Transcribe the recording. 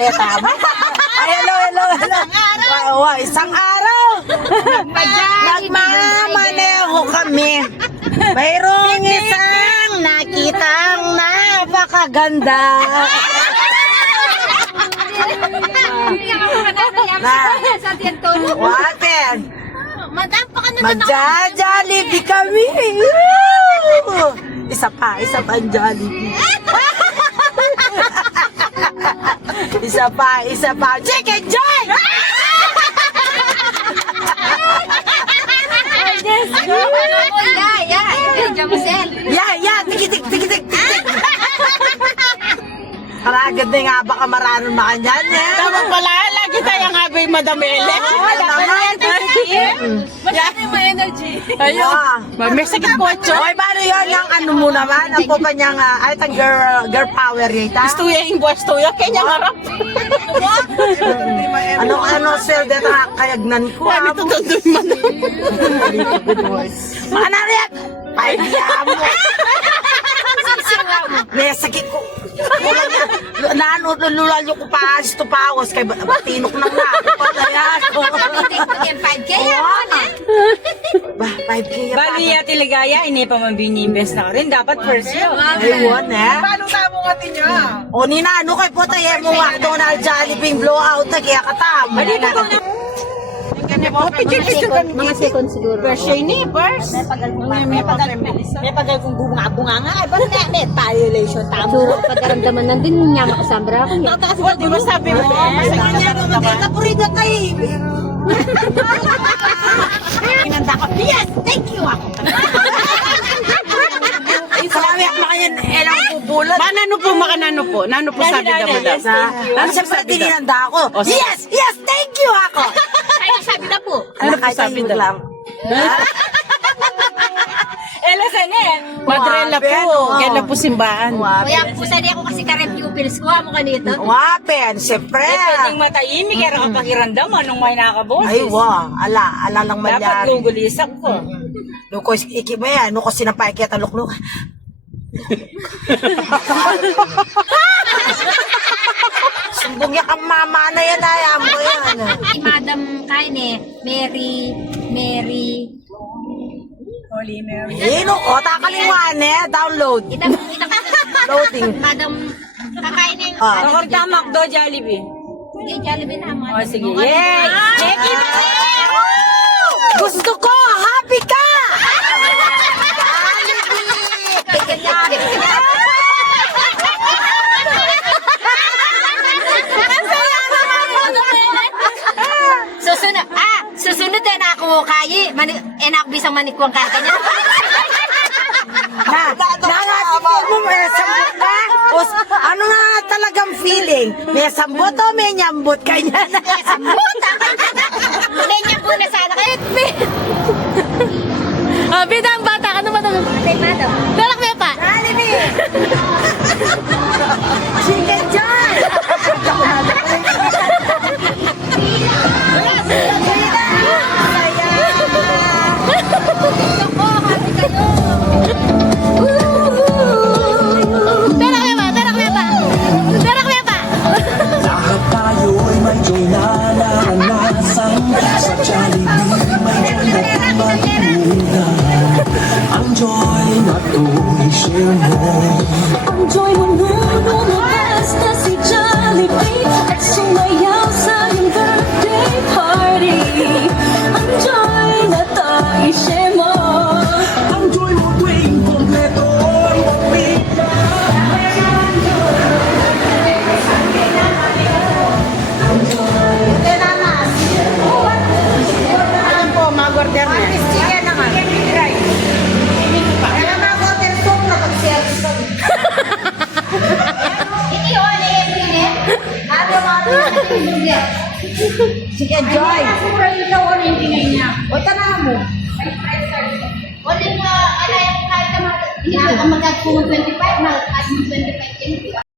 maleta mo. Ay, hello. Isang araw. Nagmamaneho kami. Mayroong isang nakitang napakaganda. Waten. Magja-Jollibee kami. Isa pa ang Jollibee. Isa pa. Chicken Joy! Tikitik. Karagad na nga baka maranong makanyan eh. Tama pala, lagi tayo nga ba yung Madam Ele? Masyadong may energy. Ayun. May sakit po, Cho. Oy, paano yun ang ano mo naman? Ang po pa niyang, ay, itang girl power yata. Gusto yung buwas to yun, kanya harap. Ano, sir, dito kayagnan ko. Kami tutundoy man. Mga nariyak! Pahiya mo! May sakit ko. Naano-lulan yung kupas to pawas kay batinok nang na. Palayan ko. 5K yan. 5K yan. Bali ya tiligaya, ini pa man binimbes na rin. Dapat first year. Ayun eh. Paano tamo nga niya? O nina, ano kay puta yan mo McDonald's Jollibee blowout na kaya katam. Mga second siguro. First year ni, first. May pagal kong bunga nga. Ay, ba't na violation? Tama. Suro, pagkaramdaman nandun niya makasambra ako. Oh, di ba sabi mo? Napurida tayo. Inanda ko. Yes, thank you ako. Salamat na kayan, elang pupulat. Manano po, makanano po? Nano po sabi na madam? Ano siyempre tininanda ako? Yes, thank you ako. Kaya sabi na po. Ano po sabi lang? Elasan eh. Madrela po. Kaya po simbahan. Kaya po sa ako kasi current pupils ko. Amo kanito. Wapen, siyempre. Pwedeng matahimik, kaya nakapakiramdam anong may nakaboses. Ay, ala lang man Dapat yan. gugulisak ko. Luko, ikimaya, ko sinapay kaya talukluk. Sumbong ya kang mama na yan, ayam ko yan. Si Madam Kaine, Mary. Holy Mary. Takaliwan download. Itang Loading. Madam Kakainin. Kapag tamak do, Jollibee. Sige, Jollibee na, Madam. O sige, yay! Neki na! Gusto ko, happy ka! Susunod din ako kayi. Enak bisang manikuang kanya. Nangatid mo, may sambot ka? Ano nga talagang feeling? May sambot o may nyambot ka niya na? Buta! Lenya po na sana kayo. Bidang bata, ano ba ito? Patay, Madam. Darak mo pa. Jollibee! Chicken Joy! Lahat tayo ay may joy na naranasan. Sa Jollibee may joy na tumatunan. Ang joy na to i-share mo. Ang joy mo nung lumabas na si Jollibee at sumayaw sa iyong birthday party. Ang joy na to i-share mo. Ang joy mo tuwing kompleto ang pagpita. Alam po, mga order na. Chicken naman. Kaya mga hotel soup na pag-service ko. Hindi, ole, hindi. Chicken Joy! Wata na mo. Ole, ala yung kahit na mag-25, mag-25 din.